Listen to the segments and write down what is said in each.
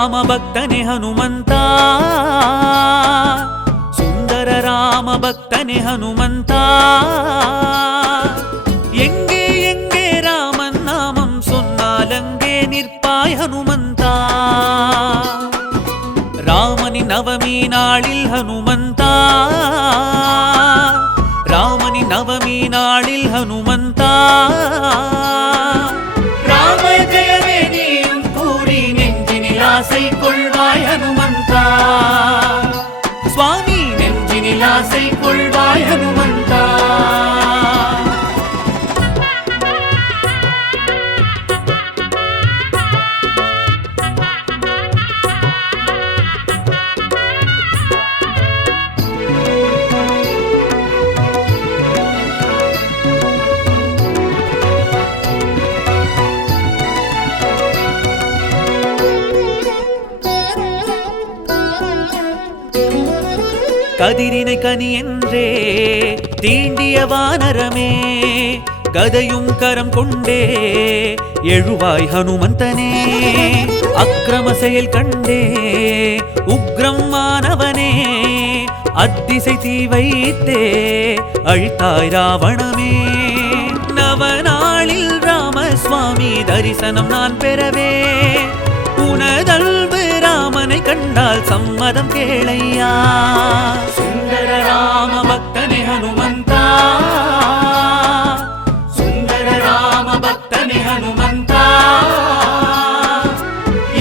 ರಾಮ ಭಕ್ತನೆ ಹನುಮಂತ ಸುಂದರ ರಾಮ ಭಕ್ತನೆ ಹನುಮಂತ எங்கே எங்கே ராமன் நாமம் சொன்னால் அங்கே நிற்பாய் ஹனுமந்தா ராமனின் நவமி நாளில் ஹனுமந்தா ராமனின் நவமி நாளில் ஹனுமந்தா ராம ஜெயமே நீயும் கூறி நெஞ்சினில் ஆசை கொள்வாய் ஹனுமந்தா சுவாமி நெஞ்சினில் ஆசை கொள்வாய் ஹனுமந்தா கதிரினை கனி என்றே தீண்டிய வானரமே கதையும் கரம் கொண்டே எழுவாய் ஹனுமந்தனே அக்கிரம செயல் கண்டே உக்ரம் மானவனே அத்திசை தீ வைத்தே அழித்தாய் ராவணமே நவநாளில் ராமசுவாமி தரிசனம் நான் பெறவே உனதல்வு ராமனை கண்டால் சம்மதம் கேளையா சுந்தர ராம பக்தனே ஹனுமந்தா சுந்தர ராம பக்தனே ஹனுமந்தா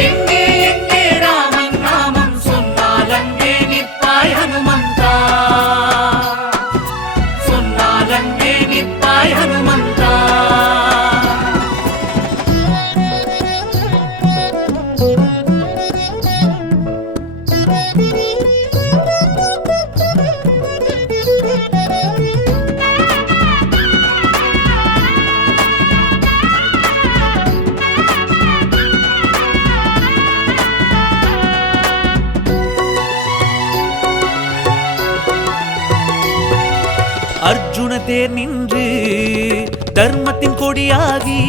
எங்கே எங்கே ராமன் நாமம் சொன்னால் அங்கே நிற்பாய் ஹனுமந்தா சொன்னால் அங்கே நிற்பாய் ஹனுமந்தா அர்ஜுன தேர் நின்று தர்மத்தின் கொடியாகி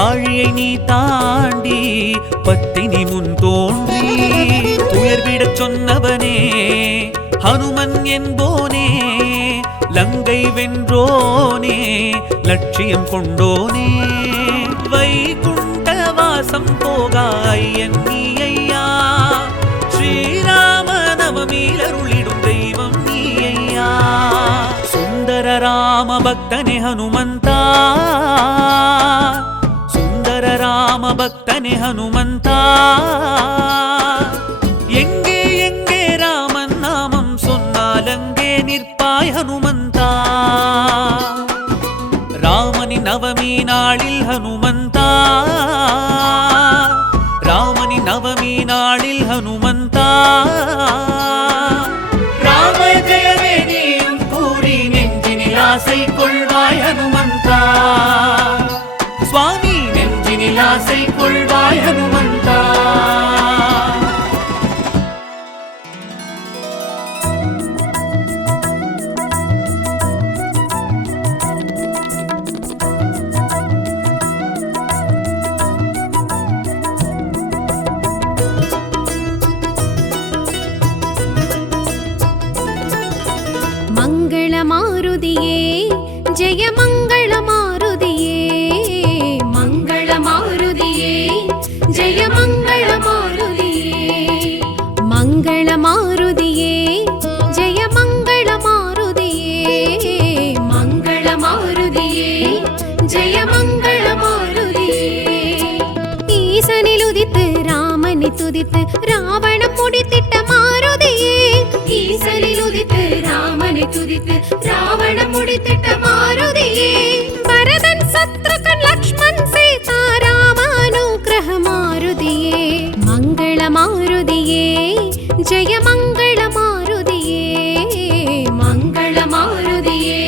ஆழியை நீ தாண்டி பத்தினி முன் தோன்றி துயர்விடச் சொன்னவனே ஹனுமன் என்போனே லங்கை வென்றோனே லட்சியம் கொண்டோனே வைகுண்ட வாசம் போகாய் என் நீ ஐயா ஸ்ரீராம நவமியில் அருளிடும் தெய்வம் நீ ஐயா சுந்தர ராம பக்தனே ஹனுமந்தா சுந்தர ராம பக்தனே ஹனுமந்தா எங்கே எங்கே ராமன் நாமம் சொன்னால் அங்கே நிற்பாய் ஹனுமந்தா ராமனின் நவமி நாளில் ஹனுமந்தா ராமனின் நவமி நாளில் ஹனுமந்தா ராம ஜெயமே நீயும் கூறி நெஞ்சினில் ஆசை கொள்வாய் ஹனுமந்தா சுவாமி நெஞ்சினில் ஆசை கொள்வாய் ஹனுமந்தா மங்களமாருதியே ஜெய மங்களமாருதியே மங்களமாருதியே ஜெய மங்களமாருதியே மங்களமாருதியே ஜெய மங்களமாருதியே மங்களமாருதியே ஜெய மங்களமாருதியே ஈசனில் உதித்து ராமனை துதித்து ராவணம் முடித்திட்ட மாருதியே ஈசனில் உதித்து ராமனை துதித்து ராவணம் முடித்திட்ட மாருதியே பரதன் சத்ருகன் லக்ஷ்மண் சீதா ராமானுகிரக மாருதியே மங்கள மாருதியே ஜெய மங்கள மாருதியே மங்கள மாருதியே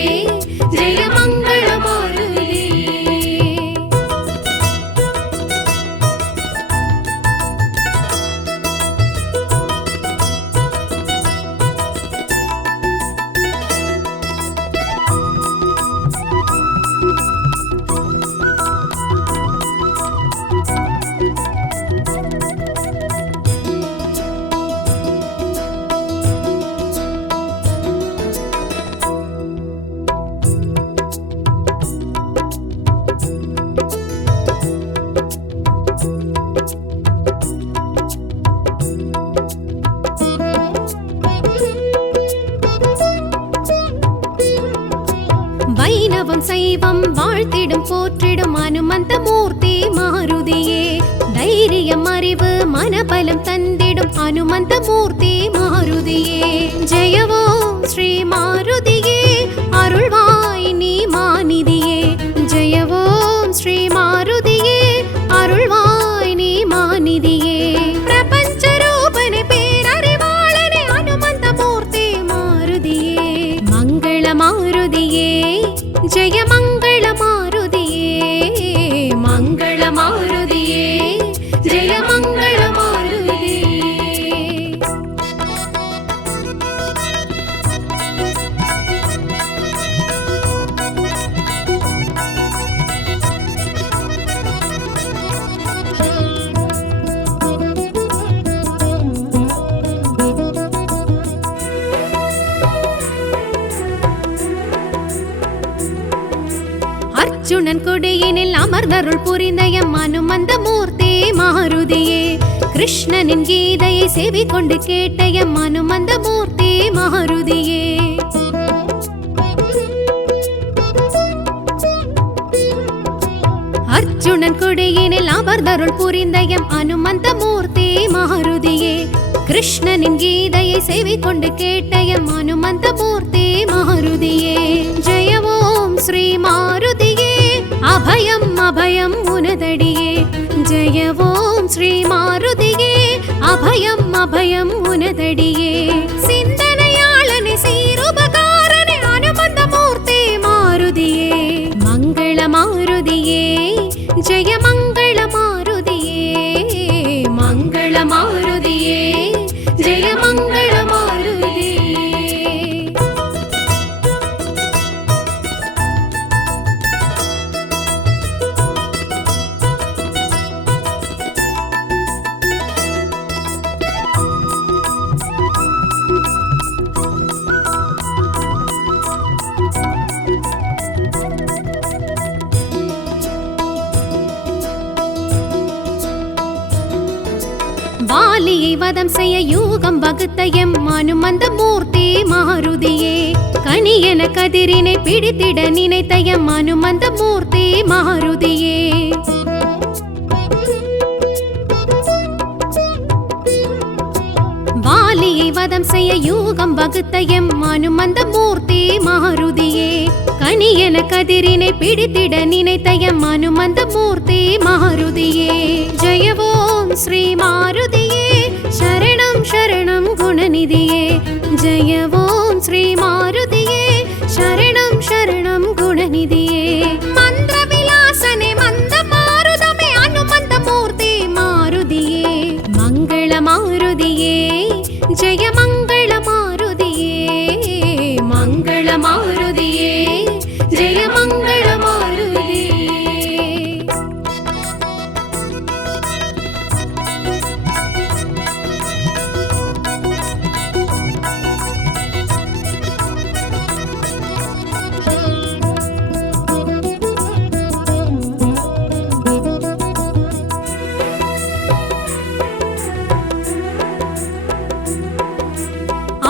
ஜெய மங்கள மாருதியே தெய்வம் வாழ்த்திடும் போற்றிடும் அனுமந்த மூர்த்தி மாருதியே தைரியம் அறிவு மனபலம் தந்திடும் அனுமந்த மூர்த்தி மாருதியே ஜெயவோ ஸ்ரீ மாருதியே அருள்வாய் நீ மாநிதியே ஜெயவோ ஸ்ரீ மாருதியே அருள்வாய் நீ மாநிதியே பிரபஞ்ச ரூபனே பேரறிவாளனே அனுமந்த மூர்த்தி மாருதியே மங்கள மாருதியே ஜெய மங்கள மாருதியே மங்கள மாருதியே ஜெய மங்கள மாருதியே அர்ஜுனன் கொடியினில் அமர்ந்தருள் புரிந்த எம் அனுமந்த மூர்த்தி மாருதியே கிருஷ்ணனின் கீதையை செவி கொண்டு கேட்ட எம் அனுமந்த மூர்த்தி மாருதியே அர்ஜுனன் கொடியினில் அமர்ந்தருள் புரிந்த எம் அனுமந்த மூர்த்தி மாருதியே கிருஷ்ணனின் கீதையை செவி கொண்டு கேட்ட எம் அனுமந்த மூர்த்தி மாருதியே ஜெயவோம் ஸ்ரீ மாருதியே அபயம் அபயம் உனதடியே ஜெயவோம் ஸ்ரீ மாருதியே அபயம் அபயம் உனதடியே சிந்தனையாளனே சீருபகாரனே அனுமந்த மூர்த்தி மாருதியே மங்கள மாருதியே ஜெய மங்கள மாருதியே மங்கள மாருதியே ஜெய மங்கள மாருதியே வாலியை வதம் செய்ய யூகம் வகுத்த எம் அனுமந்த மூர்த்தி மாருதியே கனியன கதிரினை பிடித்திட நினைத்த எம் அனுமந்த மூர்த்தி மாருதியே வாலியை வதம் செய்ய யூகம் வகுத்த எம் அனுமந்த மூர்த்தி மாருதியே கனியன கதிரினை பிடித்திட நினைத்த எம் அனுமந்த மூர்த்தி மாருதியே ஜெயவோம் ஸ்ரீ மாருதியே சரணம் சரணம் குணநிதியே ஜெயவோம் ஸ்ரீ மாருதியே சரணம் சரணம் குணநிதியே மந்திர விலாசனே மந்த மாருதமே அனுமந்த மூர்த்தி மாருதியே மங்கள மாருதியே ஜெய மங்கள மாருதியே மங்கள மாருதியே ஜெய மங்கள மாருதியே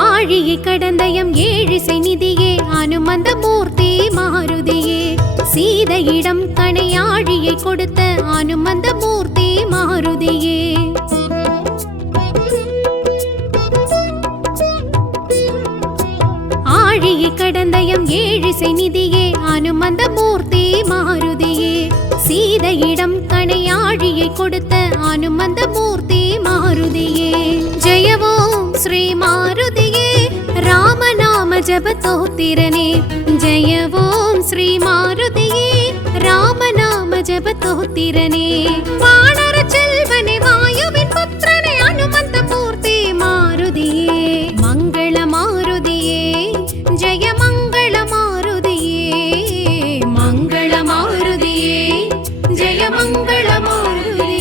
ஆழியை கடந்த எம் ஏழிசை நிதியே அனுமந்த மூர்த்தி மாருதியே சீதையிடம் கணையாழியை கொடுத்த அனுமந்த மூர்த்தி மாருதியே ஆழியை கடந்த எம் ஏழிசை நிதியே அனுமந்த மூர்த்தி மாருதியே சீதையிடம் கணையாழியை கொடுத்த அனுமந்த மூர்த்தி மாருதியே ஜெயவோம் ஸ்ரீ மாருதியே ராமநாம ஜபதோத்திரனே ஜெயவோம் ஸ்ரீ மாருதியே ராமநாம ஜபதோத்திரனே வானர செல்வனே வாயுவின் புத்திரனே அனுமந்த மூர்த்தி மாருதியே மங்கள மாருதியே ஜெய மங்கள மாருதியே மங்கள மாருதியே ஜெய மங்கள மாருதியே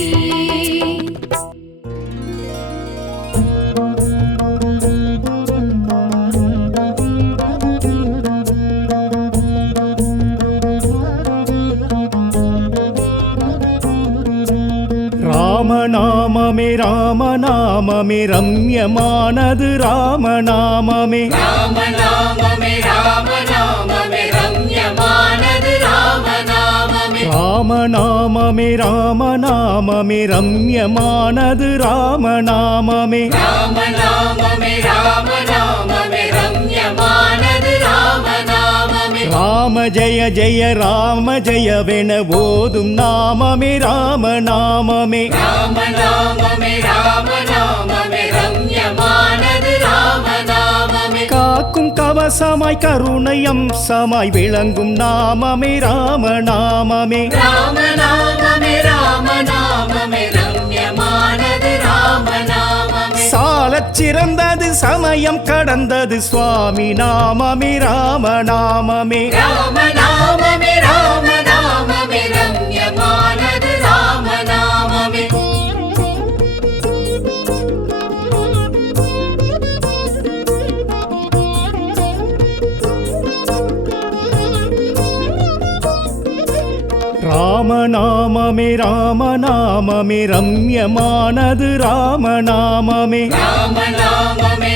ராமநாமமே ராமநாமமே ரம்யமானது ராமநாமமே ராமநாமமே ராமநாமமே ரம்யமானது ராமநாமமே ராமநாமமே ரம்யமானது ராமநாமமே ராமநாமமே ராமநாமமே ரம்யமானது ராமநாமமே ராம ஜெய ஜெய ராம ஜெயவென ஓதும் நாமமே ராமநாமமே ராமநாமமே ராமநாமமே ரம்யமானது ராமநாமமே காக்கும் கவசமாய் கருணை அம்சமாய் விளங்கும் நாமமே ராமநாமமே ராமநாமமே ராமநாமமே ரம்யமானது ராமநாமமே சாலச் சிறந்தது சமயம் கடந்தது சுவாமி நாமமே ராமநாமமே ராமநாமமே ராமநாமமே ரம்யமானது ராமநாமமே ராமநாமமே ராமநாமமே ரம்யமானது ராமநாமமே ராமநாமமே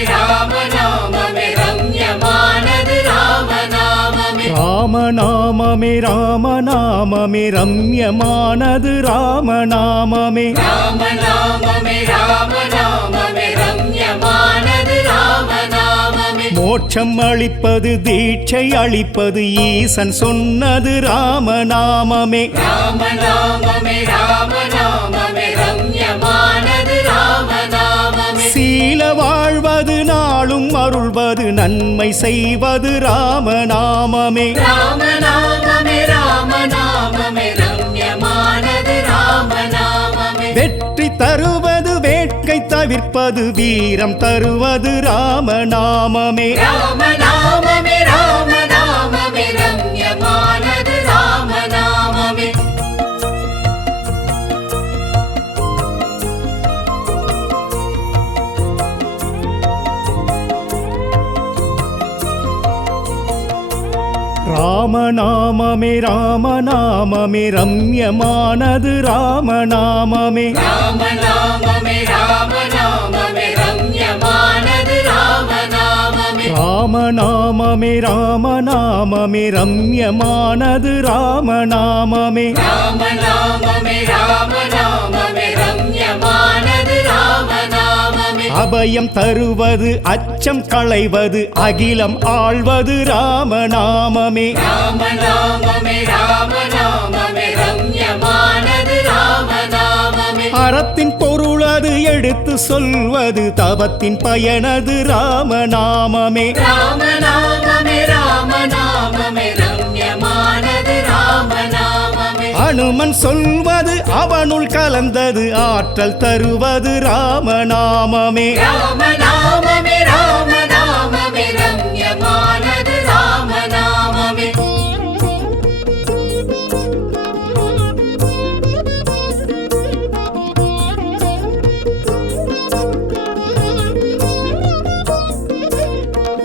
ராமநாமமே ரம்யமானது ராமநாமமே ராமநாமமே ராமநாமமே ரம்யமானது ராமநாமமே ராமநாமமே ராமநாமமே ரம்யமானது ராமநாமமே மோட்சம் அளிப்பது தீட்சை அளிப்பது ஈசன் சொன்னது ராமநாமமே ராமநாமமே ராமநாமமே ரம்யமானது ராமநாமமே சீல வாழ்வது நாளும் அருள்வது நன்மை செய்வது ராமநாமமே ராமநாமமே ராமநாமமே ரம்யமானது ராமநாமமே வெற்றி தருவது வேட்கை தவிர்ப்பது வீரம் தருவது ராமநாமமே ராமநாமமே ராமநாமமே ரம்யமானது ராமநாமமே ராமநாமமே ராமநாமமே ரம்யமானது ராமநாமமே ராமநாமமே ராமநாமமே ரம்யமானது ராமநாமமே ராமநாமமே ராமநாமமே ரம்யமானது ராமநாமமே ராமநாமமே ராமநாமமே ரம்யமானது ராமநாமமே அபயம் தருவது அச்சம் களைவது அகிலம் ஆள்வது ராமநாமமே ராமநாமமே ராமநாமமே ரம்யமானது ராமநாமமே அறத்தின் பொருளது எடுத்து சொல்வது தவத்தின் பயனது ராமநாமமே ராமநாமமே ராமநாமமே ரம்யமானது ராமநாமமே அனுமன் சொல்வது அவனுள் கலந்தது ஆற்றல் தருவது ராமநாமமே ராமநாமமே ராமநாமமே ரம்யமானது ராமநாமமே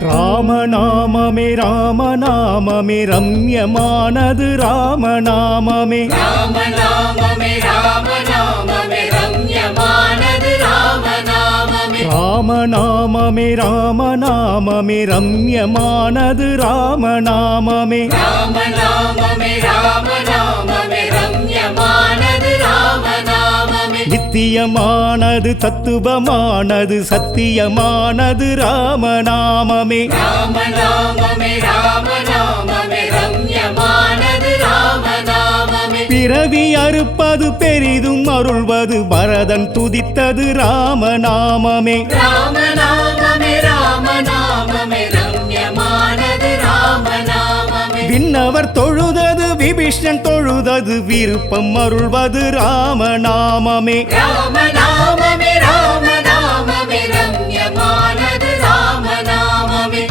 ராமநாமமே ராமநாமமே ரம்யமானது ராமநாமமே ராமநாமமே ராமநாமமே ரம்யமானது ராமநாமமே ராமநாமமே ராமநாமமே ரம்யமானது ராமநாமமே ராமநாமமே ராமநாமமே ரம்யமானது ராமநாமமே நித்தியமானது தத்துவமானது சத்தியமானது ராமநாமமே ராமநாமமே ராமநாமமே ரம்யமானது ராமநாமமே பிறவி அறுப்பது பெரிதும் அருள்வது பரதன் துதித்தது ராமநாமமே ராமநாமமே ராமநாமமே ரம்யமானது ராமநாமமே விண்ணவர் தொழுதது விபீஷ்ணன் தொழுதது விருப்பம் அருள்வது ராமநாமமே ராமநாமமே ராமநாமமே ரம்யமானது ராமநாமமே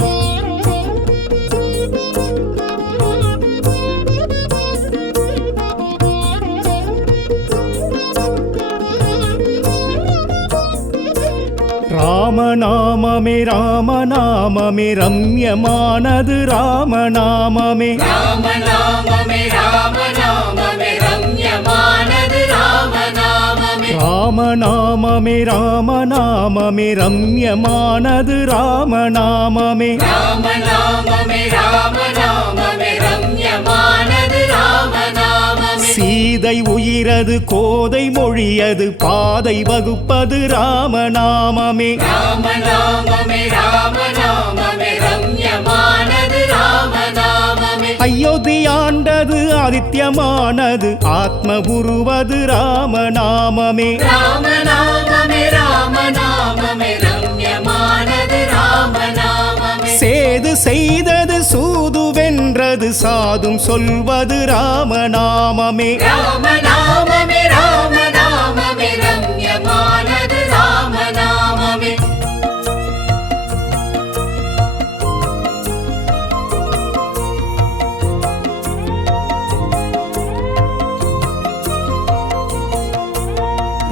ராமநாமமே ராமநாமமே ரம்யமானது ராமநாமமே ராமநாமமே ராமநாமமே ரம்யமானது ராமநாமமே ராமநாமமே ராமநாமமே ரம்யமானது ராமநாமமே ராமநாமமே ராமநாமமே ரம்யமானது ராமநாமமே சீதை உயிரது கோதை மொழியது பாதை வகுப்பது ராமநாமமே ராமநாமமே ராமநாமமே ரம்யமானது ராமநாமமே அயோத்தியாண்டது ஆதித்யமானது ஆத்ம உருவது ராமநாமமே ராமநாமமே ராமநாமமே ரம்யமானது ராமநாமமே சேது செய்தது சூது வென்றது சாதும் சொல்வது ராமநாமமே ராமநாமமே ராமநாமமே ரம்யமானது ராமநாமமே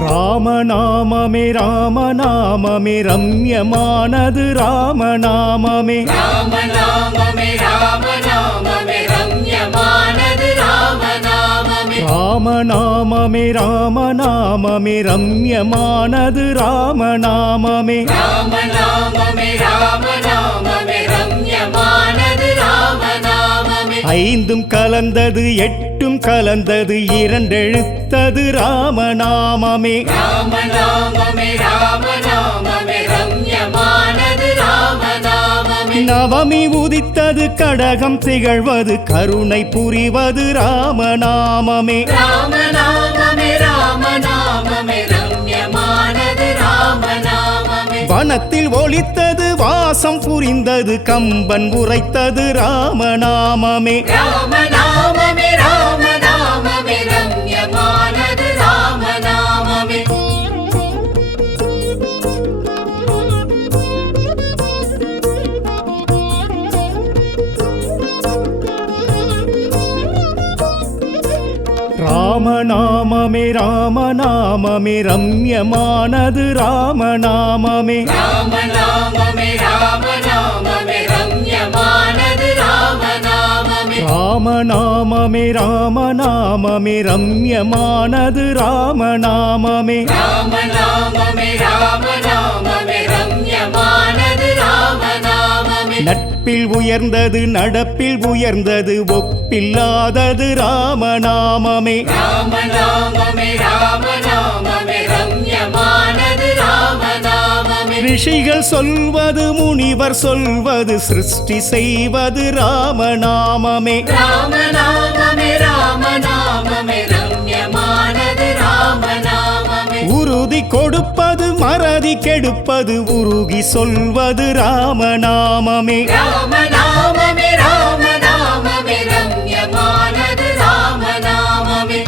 ராமநாமமே ராமநாமமே ரம்யமானது ராமநாமமே ராமநாமமே ராமநாமமே ரம்யமானது ராமநாமமே ராமநாமமே ராமநாமமே ரம்யமானது ராமநாமமே ராமநாமமே ராமநாமமே ரம்யமானது ராமநாமமே ஐந்தும் கலந்தது எட்டும் கலந்தது இரண்டெழுத்தது ராமநாமமே ராமநாமமே ராமநாமமே ரம்யமானது ராமநாமமே நவமி உதித்தது கடகம் திகழ்வது கருணை புரிவது ராமநாமமே ராமநாமமே ராமநாமமே ரம்யமானது ராமநாமமே வனத்தில் ஒலித்தது வாசம் புரிந்தது கம்பன் உரைத்தது ராமநாமமே ராமநாமமே ராமநாமமே ரம்யமானது ராமநாமமே ராமநாமமே ராமநாமமே ரம்யமானது ராமநாமமே ராமநாமமே ராமநாமமே ரம்யமானது ராமநாமமே ராமநாமமே ராமநாமமே ரம்யமானது ராமநாமமே ராமநாமமே ராமநாமமே ரம்யமானது ராமநாமமே நட்பில் உயர்ந்தது நடப்பில் உயர்ந்தது ஒப்பில்லாதது ராமநாமமே ராமநாமமே ராமநாமமே ரம்யமானது ராமநாமமே ரிஷிகள் சொல்வது முனிவர் சொல்வது சிருஷ்டி செய்வது ராமநாமமே ராமநாமமே ராமநாமமே ரம்யமானது ராமநாமமே உறுதி கொடுப்பது மறதி கெடுப்பது உருகி சொல்வது ராமநாமமே ராமநாமமே ராமநாமமே ரம்யமானது ராமநாமமே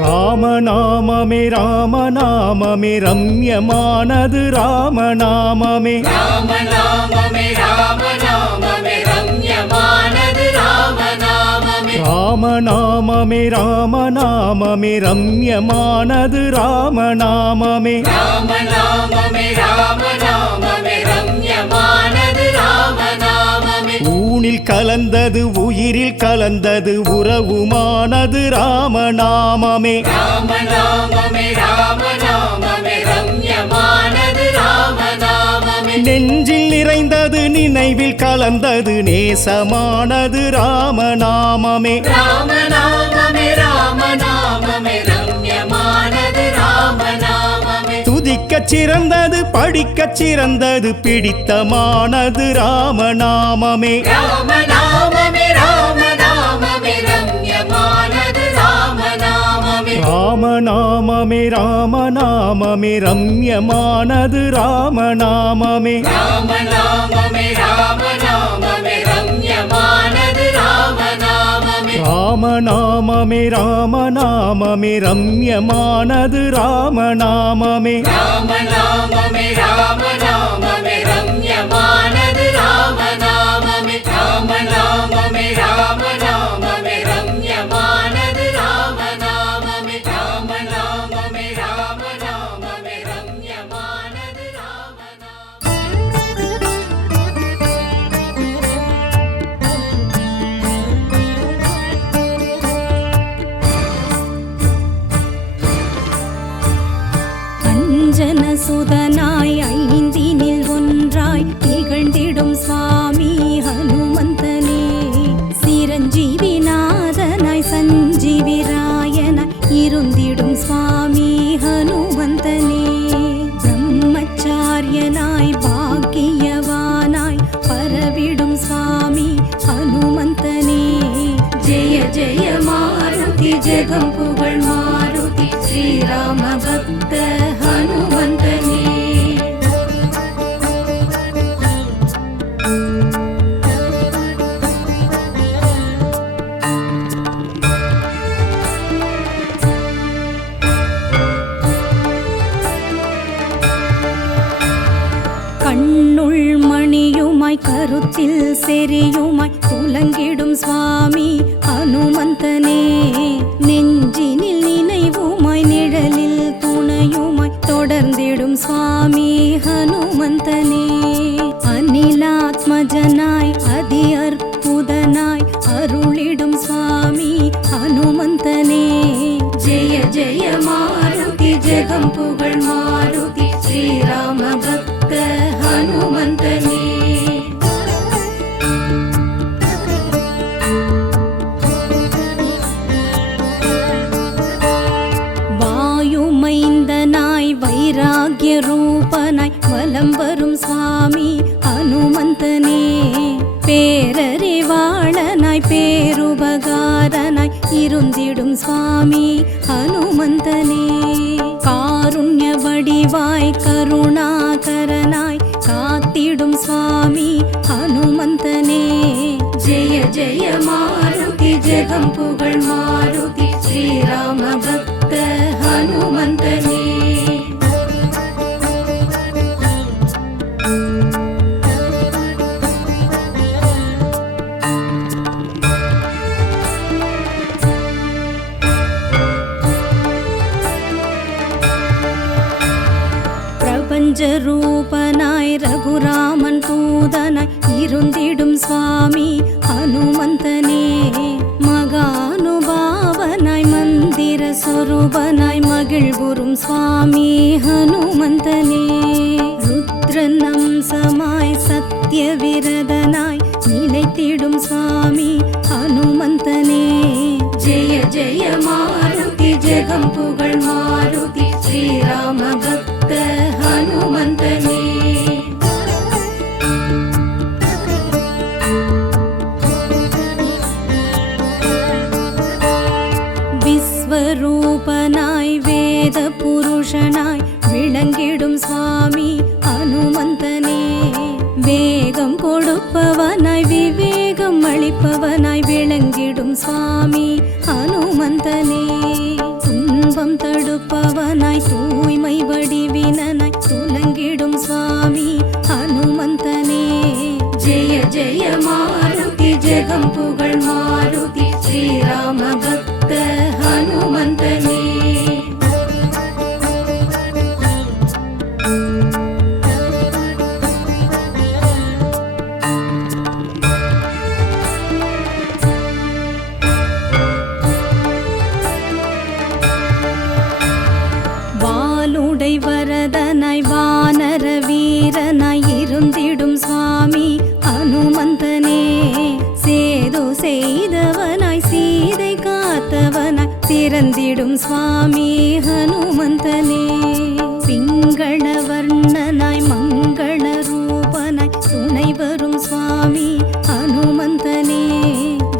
ராமநாமமே ராமநாமமே ரம்யமானது ராமநாமமே ராமநாமமே ராமநாமமே ரம்யமானது ராமநாமமே ராமநாமமே ராமநாமமே ரம்யமானது ராமநாமமே ராமநாமமே ராமநாமமே ரம்யமானது ராமநாமமே ஊனில் கலந்தது உயிரில் கலந்தது உறவுமானது ராமநாமமே ராமநாமமே ராமநாமமே ரம்யமானது ராமநாமமே நெஞ்சில் நிறைந்தது நினைவில் கலந்தது நேசமானது ராமநாமமே ராமநாமமே ராமநாமமே ரம்யமானது ராமநாமமே துதிக்கச் சிறந்தது படிக்கச் சிறந்தது பிடித்தமானது ராமநாமமே ராமநாமமே ராமநாமமே ரம்யமானது ராமநாமமே ராமநாமமே ராமநாமமே ரம்யமானது ராமநாமமே ராமநாமமே ராமநாமமே ரம்யமானது ராமநாமமே ராமநாமமே ராமநாமமே ரம்யமானது ராமநாமமே ராமநாமமே ராமநாமமே ரம்யமானது ராமநாமமே ராமநாமமே ராமநாமமே ரம்யமானது ராமநாமமே ராமநாமமே ராமநாமமே ரம்யமானது ராமநாமமே கண்ண அறிவிராயனாய் இருந்திடும் சுவாமி ஹனுமந்தனே. பிரம்மச்சாரியனாய் பாக்கியவானாய் பரவிடும் சுவாமி ஹனுமந்தனே. ஜெய ஜெய மாருதி ஜெகம் புகழ் மாருதி ஸ்ரீராம பக்த ஹனுமந்தனே. கண்ணுள் மணியுமாய் கருத்தில் செறியுமாய் துலங்கிடும் சுவாமி ஹனுமந்தனே. நெஞ்சினில் நினைவுமாய் நிழலில் துணையுமாய் தொடர்ந்திடும் சுவாமி ஹனுமந்தனே. அனிலாத்மஜனாய் அதி அற்புதனாய் அருளிடும் சுவாமி ஹனுமந்தனே. ஜெய ஜெய மாருதி ஜெகம் புகழ் மாருதி ஸ்ரீராம பக்த ஹனுமந்தனே. வாயுமைந்தனாய் வைராகிய ரூபனாய் வலம் வரும் சுவாமி ஹனுமந்தனே. பேரறிவாளனாய் பேருபகாரனாய் இருந்திடும் சுவாமி ஹனுமந்தனே. காருண்ய வடிவாய் கருணாகரனாய் காத்திடும் சுவாமி ஹனுமந்தனே. ஜெய ஜெய மாருதி ஜெகம் புகழ் மாருதி ஸ்ரீராம பக்த ஹனுமந்தனே. பிரபஞ்சரூபனாய் ரகுராமன் தூதனாய் இருந்திடும் சுவாமி ஹனுமந்தனே. மகானுபாவனாய் மந்திர சொரூபனாய் மகிழ்வுறும் சுவாமி ஹனுமந்தனே. ருத்ரன் அம்சமாய் சத்திய விரதனாய் நிலைத்திடும் சுவாமி ஹனுமந்தனே. ஜெய ஜெய மாருதி ஜெகம் புகழ் மாருதி ஸ்ரீராம பக்த ஹனுமந்தனே. விஸ்வரூபனாய் வேத புருஷனாய் விளங்கிடும் சுவாமி ஹனுமந்தனே. வேகம் கொடுப்பவனாய் விவேகம் அளிப்பவனாய் விளங்கிடும் சுவாமி ஹனுமந்தனே. துன்பம் தடுப்பவனாய் தூய்மை வடிவினனாய் துலங்கிடும் சுவாமி ஹனுமந்தனே. ஜெய ஜெய மாருதி ஜெகம் புகழ் மாருதி ஸ்ரீராம பக்த ஹனுமந்தனே. வாளுடை வரதனாய் வானர வீரனாய் இருந்திடும் சுவாமி ஹனுமந்தனே. சேது செய்தவனாய் சீதை காத்தவனாய் சிறந்திடும் சுவாமி ஹனுமந்தனே. பிங்கள வர்ணனாய் மங்கள ரூபனாய் துணை வரும் சுவாமி ஹனுமந்தனே.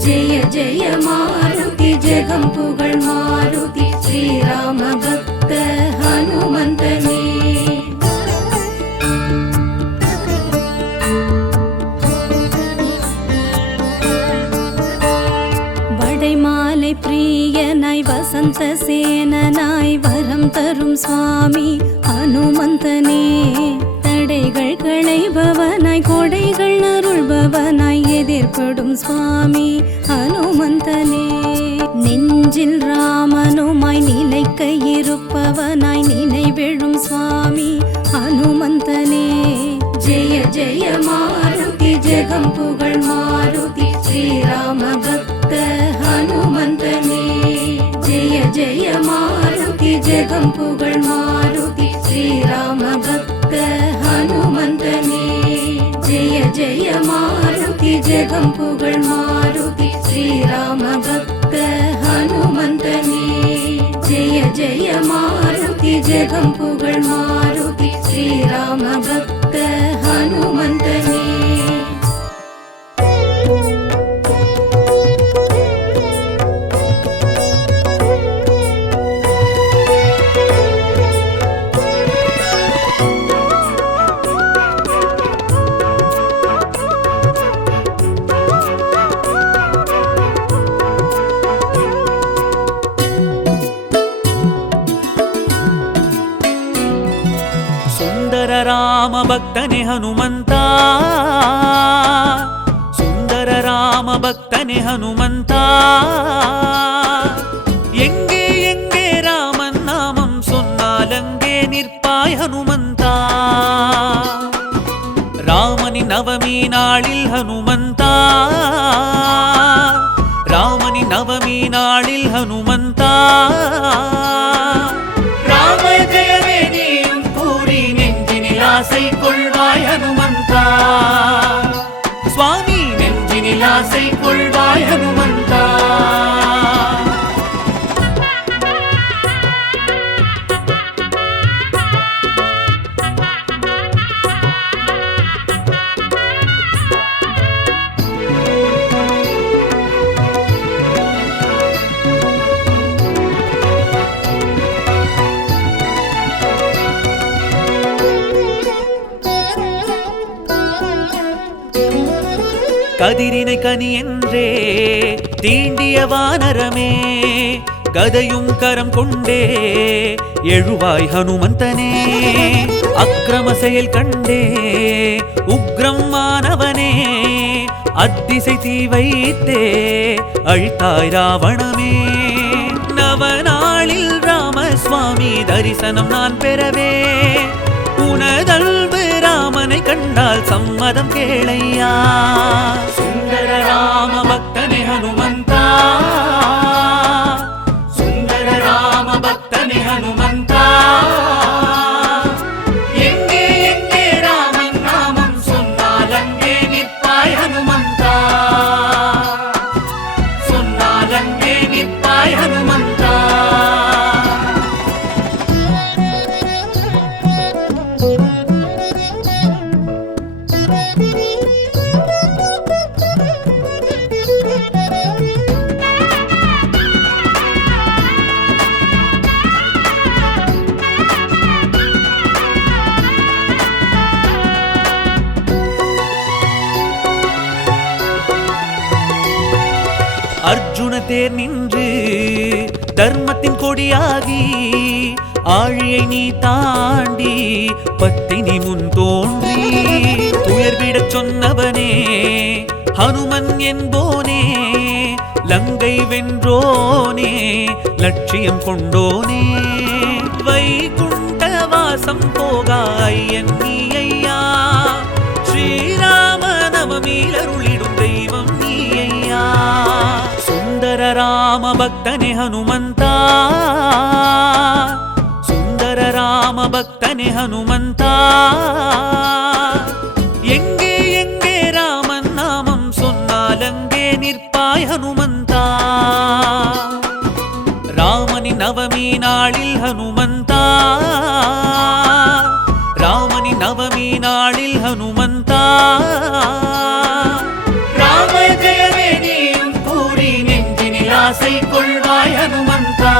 ஜெய ஜெய மாருதி ஜெகம் புகழ் மாருதி ஸ்ரீராம பக்த ஹனுமந்தனே. வடைமாலை பிரியனாய் வசந்த சேனனாய் வரம் தரும் சுவாமி ஹனுமந்தனே. தடைகள் களைபவனாய் கொடைகள் அருள்பவனாய் எதிர்படும் சுவாமி ஹனுமந்தனே. நெஞ்சில் ராமனுமாய் நிலைக்க இருப்பவனாய் நினைவெழும் சுவாமி ஹனுமந்தனே. ஜெய ஜெய மாருதி ஜெகம் புகழ் மாருதி ஸ்ரீராம பக்த ஹனுமந்தனே. ஜெய ஜெய மாருதி ஜெகம் புகழ் மாருதி ஸ்ரீராம பக்த ஹனுமந்தனே. ஜெய ஜெய மாருதி ஜெகம் புகழ் மாருதி ஸ்ரீராம பக்த ஹனுமந்தனே. ஜெய மாருதி ஜெகம் புகழ் மாருதி ஸ்ரீராம பக்த ஹனுமந்தனே. ಸುಂದರ ರಾಮ ಭಕ್ತನೆ ಹನುಮಂತ, ಸುಂದರ ರಾಮ ಭಕ್ತನೆ ಹನುಮಂತ. எங்கே எங்கே ராமன் நாமம் சொன்னால் அங்கே நிற்பாய் ஹனுமந்தா. ராமனின் நவமி நாளில் ஹனுமந்தா, ராமனின் நவமி நாளில் ஹனுமந்தா. ராம ஜெயமே நீயும் கூறி நெஞ்சினில் ஆசை கொள்வாய் ஹனுமந்தா. சுவாமி நெஞ்சினில் ஆசை கொள்வாய் ஹனுமந்தா. கதிரினை கனி என்றே தீண்டிய வானரமே, கதையும் கரம் கொண்டே எழுவாய் ஹனுமந்தனே. அக்கிரம செயல் கண்டே உக்ரம் மானவனே, அத்திசை தீ வைத்தே அழித்தாய் ராவணமே. நவநாளில் ராமசுவாமி தரிசனம் நான் பெறவே, உனதல்வு ராமனை கண்டால் சம்மதம் கேளையா. சுந்தர ராம பக்தனே ஹனுமந்தா, சுந்தர ராம பக்தனே ஹனுமந்தா. எங்கே எங்கே ராமன் நாமம் சொன்னால் அங்கே நிற்பாய் ஹனுமந்தா, சொன்னால் அங்கே நிற்பாய் ஹனுமந்தா. அர்ஜுன தேர் நின்று தர்மத்தின் கொடியாகி, ஆழியை நீ தாண்டி பத்தினி முன் தோன்றி, துயர்விடச் சொன்னவனே ஹனுமன் என்போனே, லங்கை வென்றோனே லட்சியம் கொண்டோனே. வைகுண்ட வாசம் போகாய் என் நீ ஐயா, ஸ்ரீராம நவமியில் அருளிடும் தெய்வம் நீ ஐயா. சுந்தர ராம பக்தனே ஹனுமந்தா, சுந்தர ராம பக்தனே ஹனுமந்தா. எங்கே எங்கே ராமன் நாமம் சொன்னால் அங்கே நிற்பாய் ஹனுமந்தா. ராமனின் நவமி நாளில் ஹனுமந்தா, ராமனின் நவமி நாளில் ஹனுமந்தா. ராம ஜெயமே நீயும் கூறி நெஞ்சினில் ஆசை கொள்வாய் ஹனுமந்தா.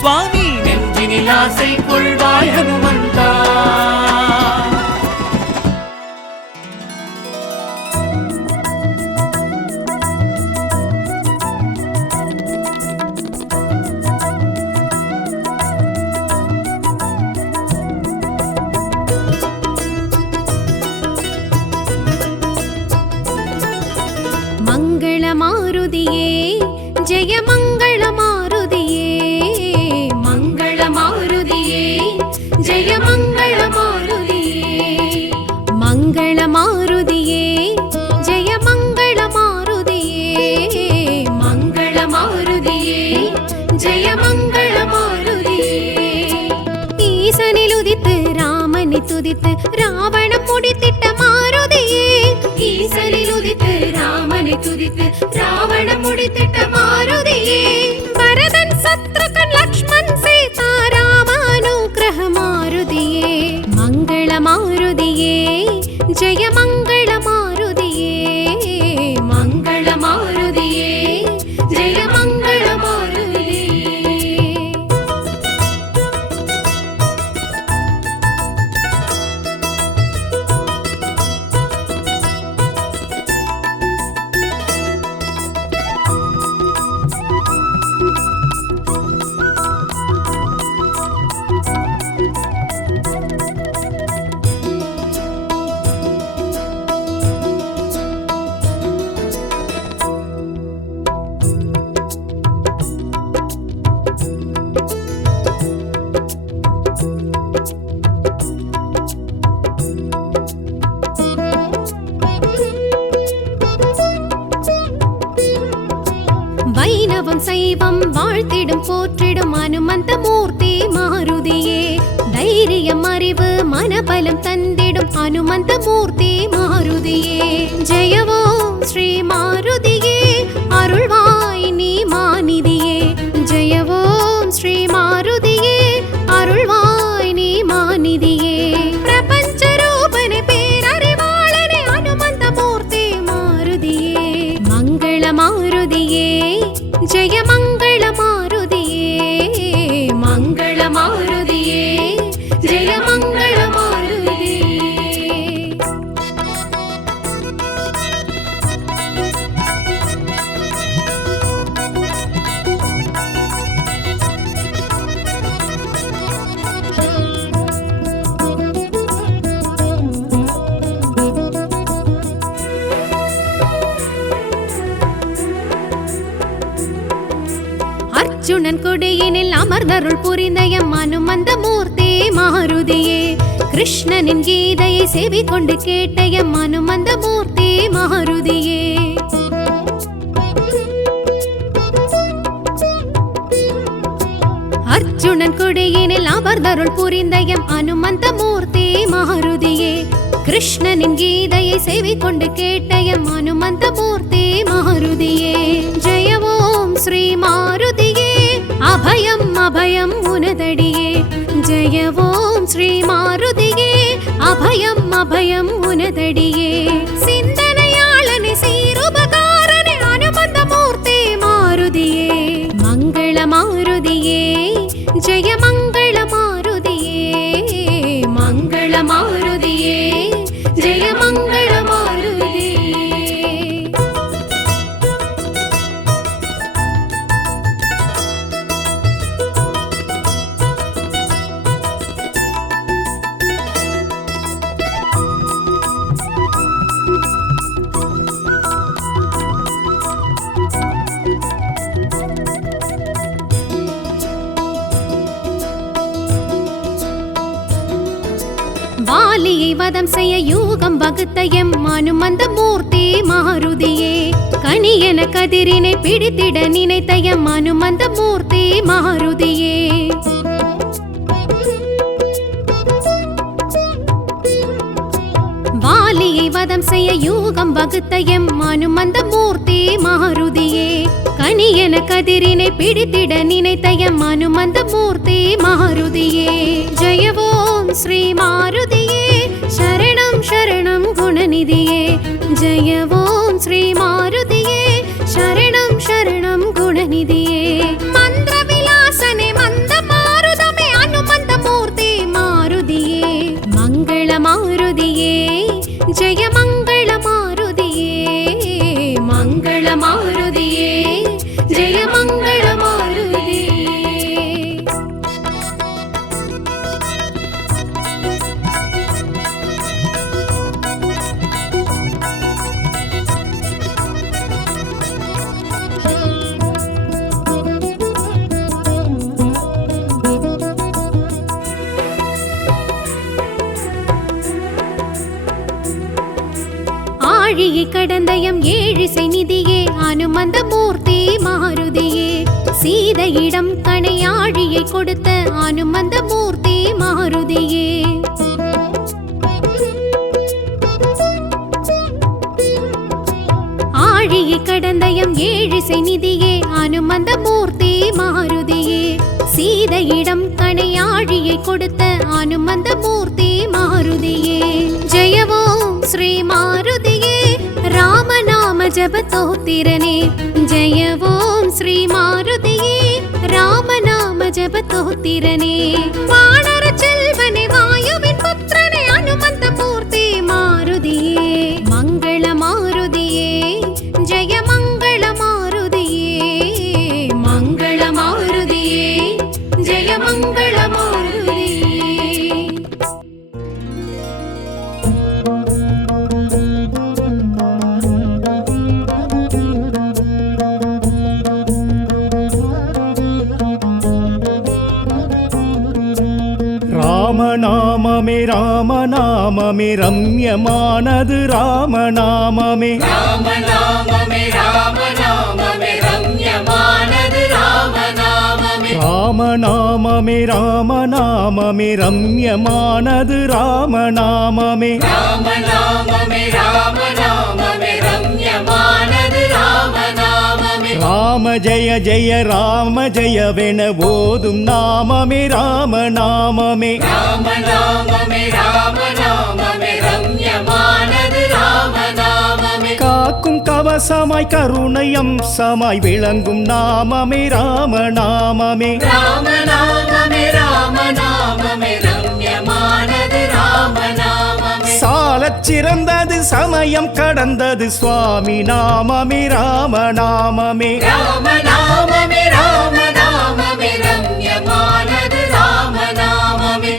சுவாமி நெஞ்சினில் ஆசை கொள்வாய் ஹனுமந்தா. மங்கள மாருதியே ஜெய மங்கள மாருதியே, மங்கள மாருதியே ஜெய வைணவம் சைவம் வாழ்த்திடும் போற்றிடும் அனுமந்த மூர்த்தி மாருதியே தைரியம் அறிவு மனபலம் தந்திடும் அனுமந்த மூர்த்தி மாருதியே ஜெயவோ ஸ்ரீ மாருதியே அருள்வாய் நீ மாநிதியே ஜெயவோ ஸ்ரீ மாருதியே அருள்வாய் நீ மாநிதியே பிரபஞ்ச ரூபனே பேரறிவாளனே அனுமந்த மூர்த்தி மாருதியே மங்கள மாருதியே ஜெய மங்கள மாருதியே மங்கள மாருதியே ஜெய மங்கள மாருதியே அர்ஜுனன் கொடியினில் அமர்ந்தருள் புரிந்த எம் அனுமந்த மூர்த்தி மாருதியே கிருஷ்ணனின் கீதையை செவி கொண்டு கேட்ட எம் அனுமந்த மூர்த்தி மாருதியே அர்ஜுனன் கொடியினில் அமர்ந்தருள் புரிந்த எம் அனுமந்த மூர்த்தி மாருதியே கிருஷ்ணனின் கீதையை செவி கொண்டு கேட்ட எம் அனுமந்த மூர்த்தி மாருதியே ஜெய ஓம் ஸ்ரீ மாருதியே அபயம் அபயம் உனதடியே ஜெய ஓம் ஸ்ரீ மாருதியே அபயம் அபயம் உனதடியே சிந்தனையாளனே சீருபகாரனே அனுமந்த மூர்த்தி மாருதியே மங்கள மாருதியே ஜெய மங்கள மாருதியே மங்கள மாருதியே ஜெய மங்கள மாருதியே வாலியை வதம் செய்ய யூகம் வகுத்த எம் அனுமந்த மூர்த்தி மாருதியே கணியன கதிரினை பிடித்திட நினைத்த எம் அனுமந்த மூர்த்தி மாருதியே வாலியை வதம் செய்ய யூகம் வகுத்த எம் அனுமந்த மூர்த்தி மாருதியே கணியன கதிரினை பிடித்திட நினைத்த எம் அனுமந்த மூர்த்தி மாருதியே ஜெய ஓம் ஸ்ரீ மாருதியே சரணம் சரணம் குணநிதியே ஜெய ஓம் ஸ்ரீ மாருதியே சரணம் சரணம் குணநிதியே மந்திர விலாசனே மந்த மாருதமே அனுமந்த மூர்த்தி மாருதியே மங்கள மாருதியே ஜெய மங்கள மாருதியே மங்கள மாருதியே ஜெய மங்கள மாருதியே ஆழியை கடந்த எம் ஏழிசை நிதியே அனுமந்த மூர்த்தி மாருதியே சீதையிடம் கணையாழியை கொடுத்த அனுமந்த மூர்த்தி மாருதியே ஆழியை கடந்த எம் ஏழிசை நிதியே அனுமந்த மூர்த்தி மாருதியே சீதையிடம் கணையாழியை கொடுத்த அனுமந்த மூர்த்தி மாருதியே ஜெய ஓம் ஸ்ரீ மாருதியே ராமநாம ஜபதோத்திரனே ஜெய ஓம் ஸ்ரீ மாருதியே ராமநாம ஜபதோத்திரனே வானர செல்வனே வாயுவின் புத்திரனே அனுமந்த மூர்த்தி மாருதியே மங்கள மாருதியே ஜெய மங்கள மாருதியே மங்கள மாருதியே ஜெய மங்கள மாருதியே ராமநாமமே ராமநாமமே ரம்யமானது ராமநாமமே ராமநாமமே ராமநாமமே ரம்யமானது ராமநாமமே ராமநாமமே ரம்யமானது ராமநாமமே ராமநாமமே ராமநாமமே ரம்யமானது ராமநாமமே ராம ஜெய ஜெய ராம ஜெயவென ஓதும் நாமமே ராமநாமமே ராமநாமமே ராமநாமமே ரம்யமானது ராமநாமமே காக்கும் கவசமாய் கருணை அம்சமாய் விளங்கும் நாமமே ராமநாமமே ராமநாமமே ராமநாமமே ரம்யமானது ராமநாமமே சாலச் சிறந்தது சமயம் கடந்தது சுவாமி நாமமே ராமநாமமே ராமநாமமே ராமநாமமே ரம்யமானது ராமநாமமே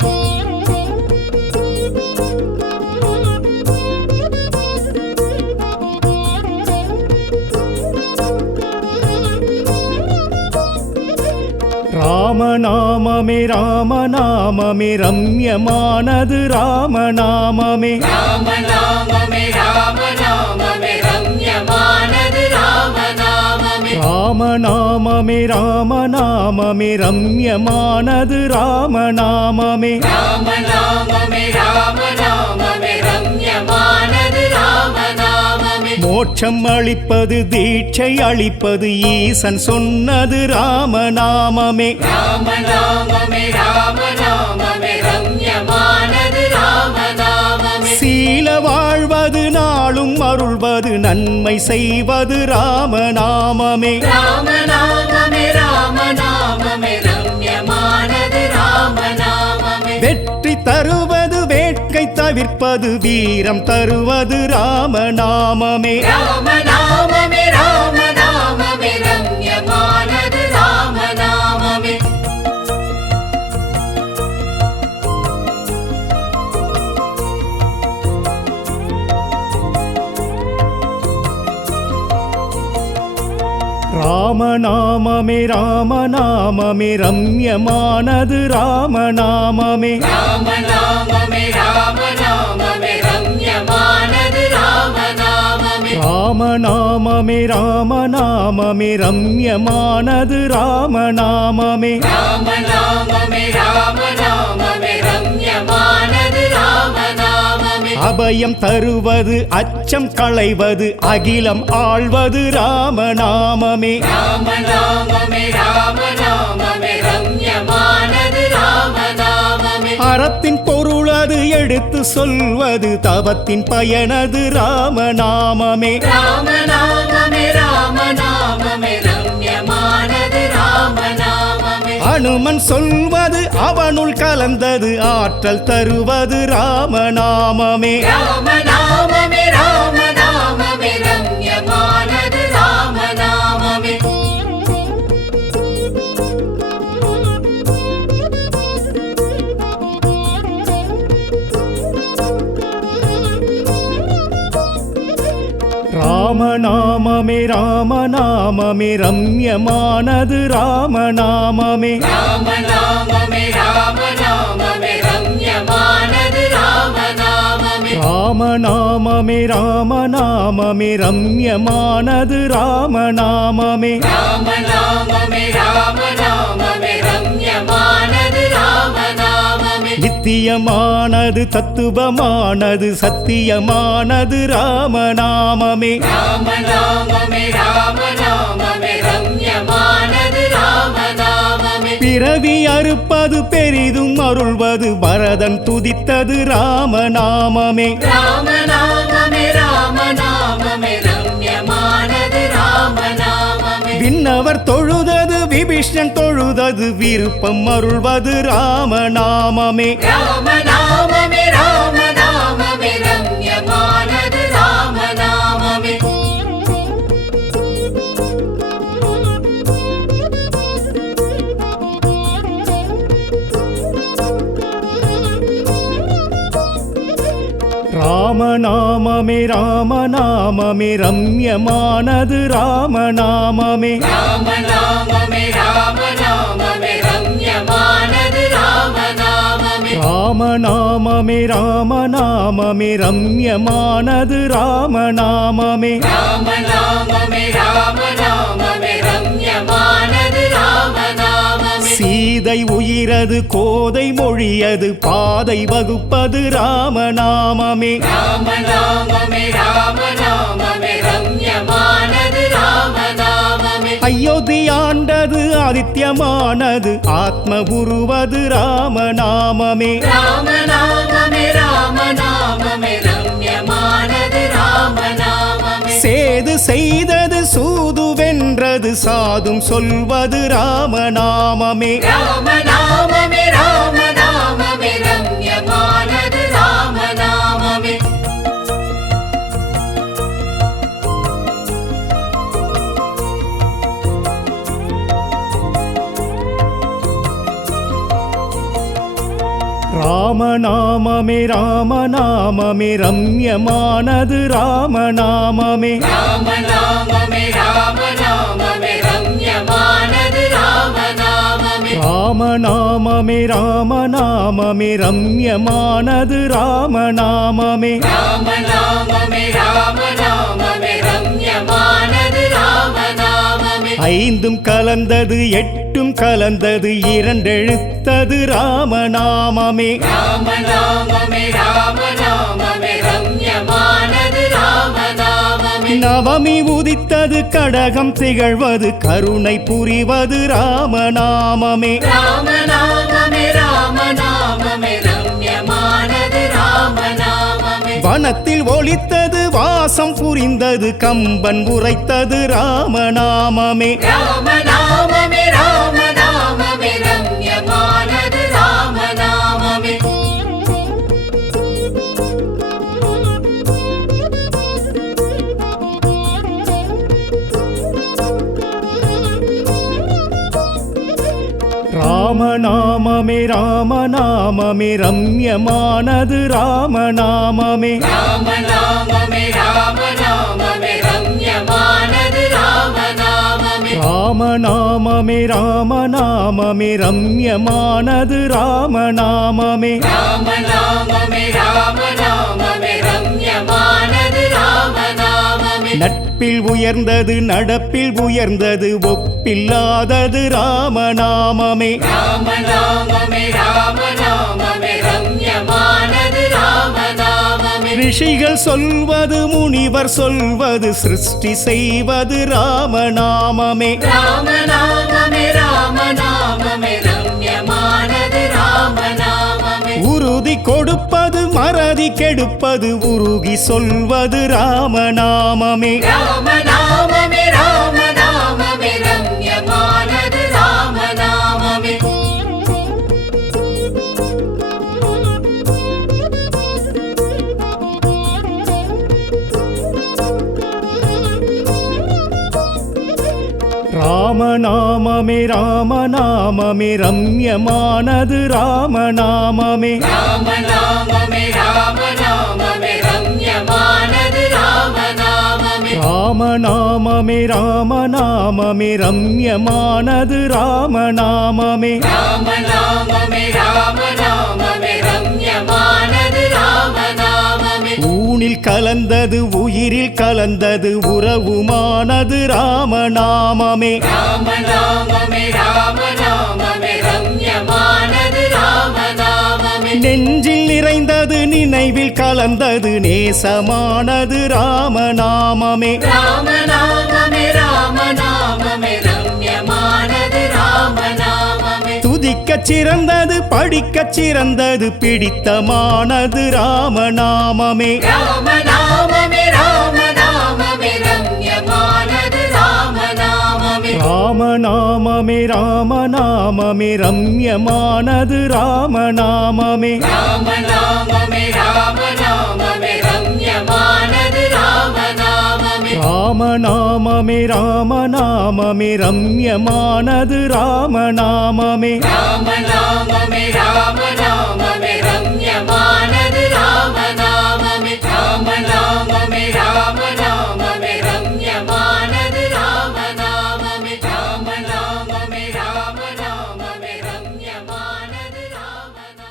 ராமநாமமே ராமநாமமே ரம்யமானது ராமநாமமே ராமநாமமே ராமநாமமே ரம்யமானது ராமநாமமே ராமநாமமே ராமநாமமே ரம்யமானது ராமநாமமே ராமநாமமே ராமநாமமே ரம்யமானது ராமநாமமே மோட்சம் அளிப்பது தீட்சை அளிப்பது ஈசன் சொன்னது ராமநாமமே ராமநாமமே ராமநாமமே ரம்யமானது ராமநாமமே சீல வாழ்வது நாளும் அருள்வது நன்மை செய்வது ராமநாமமே ராமநாமமே ராமநாமமே ரம்யமானது ராமநாமமே வெற்றி தருவது வேட்கை தவிர்ப்பது வீரம் தருவது ராமநாமமே ராமநாமமே ராமநாமமே ரம்யமானது ராமநாமமே ராமநாமமே ராமநாமமே ரம்யமானது ராமநாமமே ராமநாமமே ராமநாமமே ரம்யமானது ராமநாமமே ராமநாமமே ராமநாமமே ரம்யமானது ராமநாமமே ராமநாமமே ராமநாமமே ரம்யமானது ராமநாமமே அபயம் தருவது அச்சம் களைவது அகிலம் ஆள்வது ராமநாமமே ராமநாமமே ராமநாமமே ரம்யமானது ராமநாமமே அறத்தின் பொருளது எடுத்து சொல்வது தவத்தின் பயனது ராமநாமமே ராமநாமமே ராமநாமமே ரம்யமானது ராமநாமமே அனுமன் சொல்வது அவனுள் கலந்தது ஆற்றல் தருவது ராமநாமமே ராமநாமமே ராமநாமமே ரம்யமானது ராமநாமமே ராமநாமமே ராமநாமமே ரம்யமானது ராமநாமமே ராமநாமமே ராமநாமமே ரம்யமானது ராமநாமமே ராமநாமமே ராமநாமமே ரம்யமானது ராமநாமமே ராமநாமமே ராமநாமமே ரம்யமானது ராமநாமமே நித்தியமானது தத்துவமானது சத்தியமானது ராமநாமமே ராமநாமமே ராமநாமமே ரம்யமானது ராமநாமமே பிறவி அறுப்பது பெரிதும் அருள்வது பரதன் துதித்தது ராமநாமமே ராமநாமமே ராமநாமமே ரம்யமானது ராமநாமமே விண்ணவர் தொழுதது விபீஷ்ணன் தொழுதது விருப்பம் அருள்வது ராமநாமமே ராமநாமமே ராமநாமமே ரம்யமானது ராமநாமமே ராமநாமமே ராமநாமமே ரம்யமானது ராமநாமமே ராமநாமமே ராமநாமமே ரம்யமானது ராமநாமமே ராமநாமமே ராமநாமமே ரம்யமானது ராமநாமமே ராமநாமமே ராமநாமமே ரம்யமானது ராமநாமமே சீத கவிதை உயிரது கோதை மொழியது பாதை வகுப்பது ராமநாமமே. ராமநாமமே ராமநாமமே ரம்யமானது ராமநாமமே. அயோத்தியாண்டது ஆதித்யமானது ஆத்ம உருவது ராமநாமமே. ராமநாமமே ராமநாமமே ரம்யமானது ராமநாமமே. சேது செய்தது சூது வென்றது சாதும் சொல்வது ராமநாமமே. ராமநாமமே ராமநாமமே ரம்யமானது ராமநாமமே. ராமநாமமே ராமநாமமே ரம்யமானது ராமநாமமே. ராமநாமமே ராமநாமமே ரம்யமானது ராமநாமமே. ராமநாமமே ராமநாமமே ரம்யமானது ராமநாமமே. ராமநாமமே ராமநாமமே ரம்யமானது ராமநாமமே. ஐந்தும் கலந்தது எட்டும் கலந்தது இரண்டெழுத்தது ராமநாமமே. ராமநாமமே ராமநாமமே ரம்யமானது ராமநாமமே. நவமி உதித்தது கடகம் திகழ்வது கருணை புரிவது ராமநாமமே. ராமநாமமே ராமநாமமே ரம்யமானது ராமநாமமே. வனத்தில் ஒலித்தது வாசம் புரிந்தது கம்பன் உரைத்தது ராமநாமமே. ராமநாமமே ராமநாமமே ரம்யமானது ராமநாமமே. ராமநாமமே ராமநாமமே ரம்யமானது ராமநாமமே. ராமநாமமே ராமநாமமே ரம்யமானது ராமநாமமே. ராமநாமமே ராமநாமமே ரம்யமானது ராமநாமமே. ராமநாமமே ராமநாமமே ரம்யமானது ராமநாமமே. நட்பில் உயர்ந்தது நடப்பில் உயர்ந்தது ஒப்பில்லாதது ராமநாமமே. ராமநாமமே ராமநாமமே ரம்யமானது ராமநாமமே. ரிஷிகள் சொல்வது முனிவர் சொல்வது சிருஷ்டி செய்வது ராமநாமமே. ராமநாமமே ராமநாமமே ரம்யமானது ராமநாமமே. உறுதி கொடுப்பது மறதி கெடுப்பது உருகி சொல்வது ராமநாமமே. ராமநாமமே ராமநாமமே ரம்யமானது ராமநாமமே. ராமநாமமே ராமநாமமே ரம்யமானது ராமநாமமே. ராமநாமமே ராமநாமமே ரம்யமானது ராமநாமமே. ராமநாமமே ராமநாமமே ரம்யமானது ராமநாமமே. ராமநாமமே ராமநாமமே ரம்யமானது ராமநாமமே. ஊனில் கலந்தது உயிரில் கலந்தது உறவுமானது ராமநாமமே. ராமநாமமே ராமநாமமே ரம்யமானது ராமநாமமே. நெஞ்சில் நிறைந்தது நினைவில் கலந்தது நேசமானது ராமநாமமே. ராமநாமமே ராமநாமமே ரம்யமானது ராமநாமமே. துதிக்கச் சிறந்தது படிக்கச் சிறந்தது பிடித்தமானது ராமநாமமே. ராமநாமமே ராமநாமமே ரம்யமானது ராமநாமமே. ராமநாமமே ராமநாமமே ரம்யமானது ராமநாமமே. ராமநாமமே ராமநாமமே ரம்யமானது ராமநாமமே. ராமநாமமே ராமநாமமே ரம்யமானது ராமநாமமே. ராமநாமமே ராமநாமமே ரம்யமானது ராமநாமமே. ராமநாமமே ராமநாமமே ரம்யமானது ராமநாமமே. ராமநாமமே ராமநாமமே ரம்யமானது ராமநாமமே.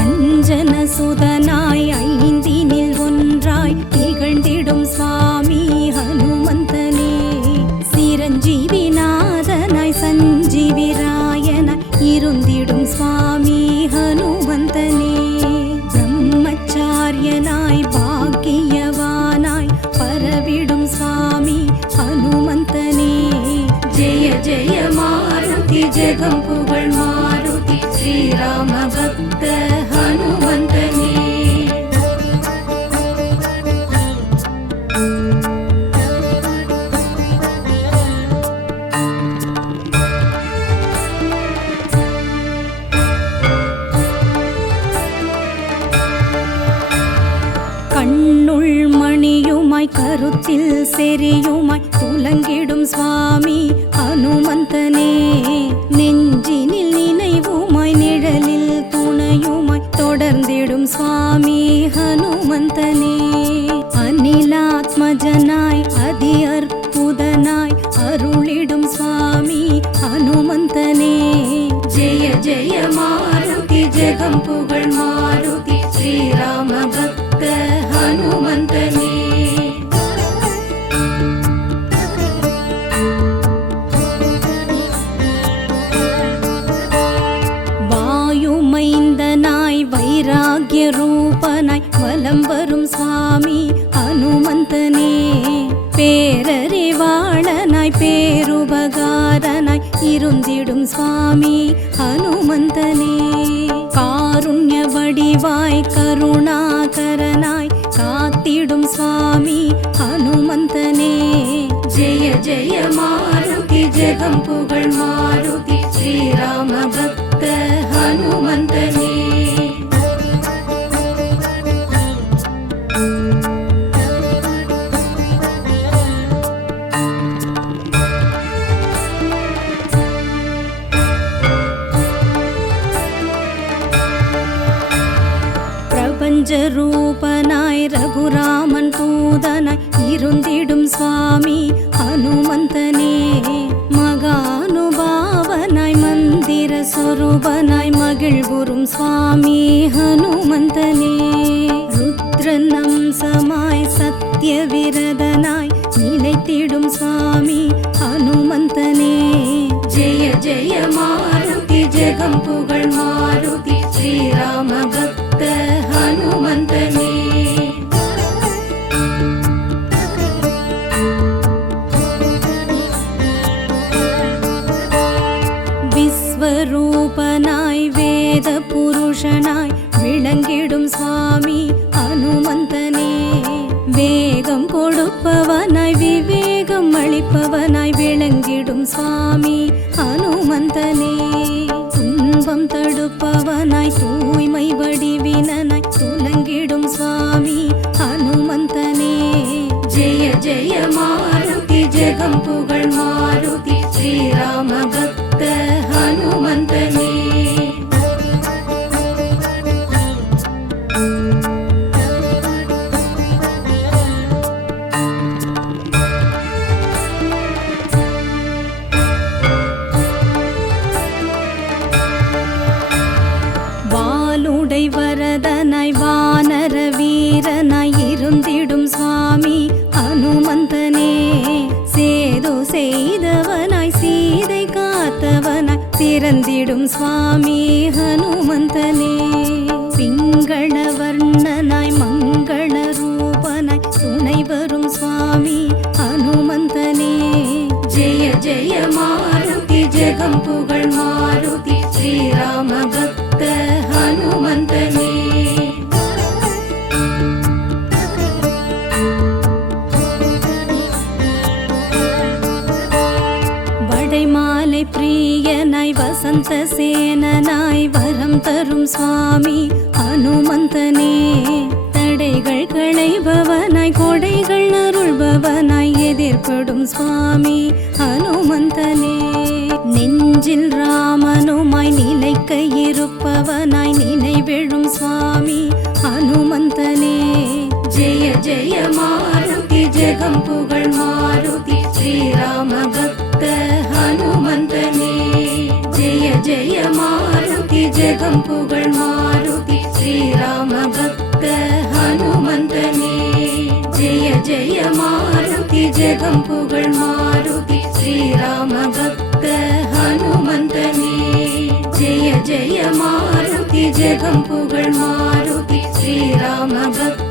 அஞ்சன சுதனாய் ஐந்தினில் ஒன்றாய் திகழ்ந்திடும் சுவாமி ஹனுமந்தனே சிரஞ்சீவி நாதனாய் சஞ்சீவிராயனாய் இருந்திடும் சுவாமி ஹனுமந்தனே பிரம்மச்சாரியனாய் பாக்கியவானாய் பரவிடும் சுவாமி ஹனுமந்தனே ஜெய ஜெய மாருதி ஜெகம் புகழ் மாருதி ஸ்ரீராம பக்த ஹனுமந்தனே கண்ணுள் மணியுமாய் கருத்தில் செறியுமாய் துலங்கிடும் சுவாமி ஹனுமந்தனே நெஞ்சினில் நினைவுமாய் நிழலில் துணையுமாய் தொடர்ந்திடும் சுவாமி ஹனுமந்தனே அனிலாத்மஜனாய் அதி அற்புதனாய் அருளிடும் சுவாமி ஹனுமந்தனே ஜெய ஜெய மாருதி ஜெகம் புகழ் மாருதி ஸ்ரீராம பக்த ஹனுமந்தனே வாயுமைந்தனாய் வைராகிய ரூபனாய் வலம் வரும் சுவாமி ஹனுமந்தனே பேரறிவாளனாய் பேருபகாரனாய் இருந்திடும் சுவாமி ஹனுமந்தனே காருண்ய வடிவாய் கருணாகரனாய் காத்திடும் சுவாமி ஹனுமந்தனே ஜெய ஜெய மாருதி ஜெகம் புகழ் மாருதி ஸ்ரீராம பக்த ஹனுமந்தனே பிரபஞ்சரூபனாய் ரகுராமன் தூதனாய் இருந்திடும் சுவாமி ஹனுமந்தனே மகானுபாவனாய் மந்திர சொரூபனாய் மகிழ்வுறும் சுவாமி ஹனுமந்தனே ருத்ரன் அம்சமாய் சத்திய விரதனாய் நிலைத்திடும் சுவாமி ஹனுமந்தனே ஜெய ஜெய மாருதி ஜெகம் புகழ் மாருதி ஸ்ரீராம பக்த ஹனுமந்தனே விஸ்வரூபனாய் வேத புருஷனாய் விளங்கிடும் சுவாமி ஹனுமந்தனே வேகம் கொடுப்பவனாய் விவேகம் அளிப்பவனாய் விளங்கிடும் சுவாமி ஹனுமந்தனே துன்பம் தடுப்பவனாய் தூய்மை வடிவினனாய் துலங்கிடும் சுவாமி ஹனுமந்தனே ஜெய ஜெய மாருதி ஜெகம் புகழ் மாருதி ஸ்ரீராம பக்த ஹனுமந்தனே வாளுடை வரதனாய் வானர வீரனாய் இருந்திடும் சுவாமி ஹனுமந்தனே சேது செய்தவனாய் சீதை காத்தவனாய் திறந்திடும் சுவாமி ஹனுமந்தனே பிங்கள வர்ணனாய் மங்கள ரூபனாய் துணை வரும் சுவாமி ஹனுமந்தனே ஜெய ஜெய மாருதி ஜெகம் புகழ் மாருதி ஸ்ரீராம பக்த ஹனுமந்தனே வடைமாலை பிரியனாய் வசந்த சேனனாய் வரம் தரும் சுவாமி ஹனுமந்தனே தடைகள் களைபவனாய் கொடைகள் அருள்பவனாய் எதிர்ப்படும் சுவாமி ஹனுமந்தனே நெஞ்சில் ராமனுமாய் நிலைக்க இருப்பவனாய் நினைவெழும் சுவாமி ஹனுமந்தனே ஜெய ஜெய மாருதி ஜெகம் புகழ் மாருதி ஸ்ரீராம பக்த ஹனுமந்தனே ஜெய ஜெய மாருதி ஜெகம் புகழ் மாருதி ஸ்ரீராம ஹனுமந்தனே. ஜெய ஜெய மாருதி ஜெகம் புகழ் மாருதி ஸ்ரீராம பக்த ஹனுமந்தனே. ஜெய ஜெய மாருதி ஜெகம் புகழ் மாருதி ஸ்ரீராம பக்த